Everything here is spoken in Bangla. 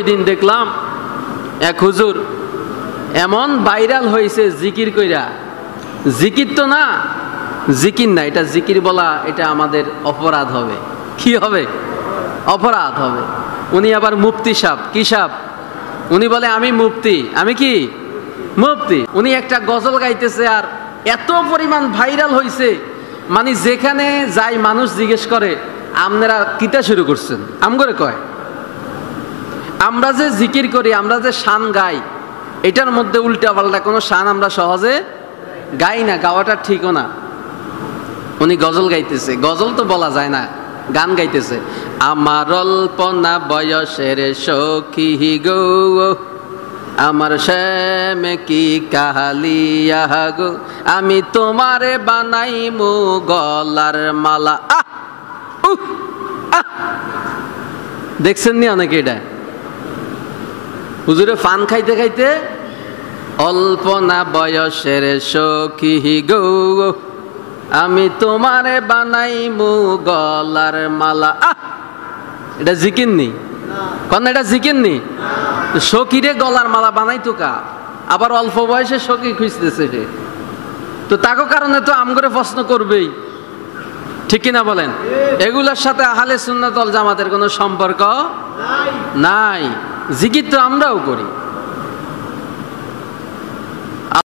ওই দিন দেখলাম এক হুজুর এমন ভাইরাল হয়েছে জিকির কইরা। জিকির তো না, জিকির না, এটা জিকির বলা এটা আমাদের অপরাধ হবে। কি হবে? অপরাধ হবে। উনি আবার মুফতি সাহেব। কি সাহেব? উনি বলে আমি মুফতি। আমি কি? মুফতি। উনি একটা গজল গাইতেছে আর এত পরিমাণ ভাইরাল হয়েছে, মানে যেখানে যাই মানুষ জিজ্ঞেস করে আপনারা কিতা শুরু করছেন। আমগরে কয় আমরা যে জিকির করি, আমরা যে শান গাই, এটার মধ্যে উল্টা পাল্টা কোনো শান আমরা সহজে গাই না, গাওয়াটা ঠিকও না। উনি গজল গাইতেছে, গজল তো বলা যায় না, গান গাইতেছে। আমার অল্পনা বয়সের সখী গো, আমার শ্যামে কি কাহালিয়া গো, আমি তোমারে বানাইমু গলার মালা। দেখছেন নি অনেকে এটা? হুজুরে ফান খাইতে খাইতে অল্পনা বয়সের সখী গো, আমি তোমারে বানাইমু গলার মালা। এটা জিকির নি? কোন এটা জিকির নি? সখীরে গলার মালা বানাইতো কা? আবার অল্প বয়সে সখী খুঁজতেছে রে, তো তাকে কারণে তো আমগরে প্রশ্ন করবেই, ঠিক কিনা বলেন? এগুলোর সাথে আহলে সুন্নাত ওয়াল জামাতের কোনো সম্পর্ক নাই। জিকির তো আমরাও করি।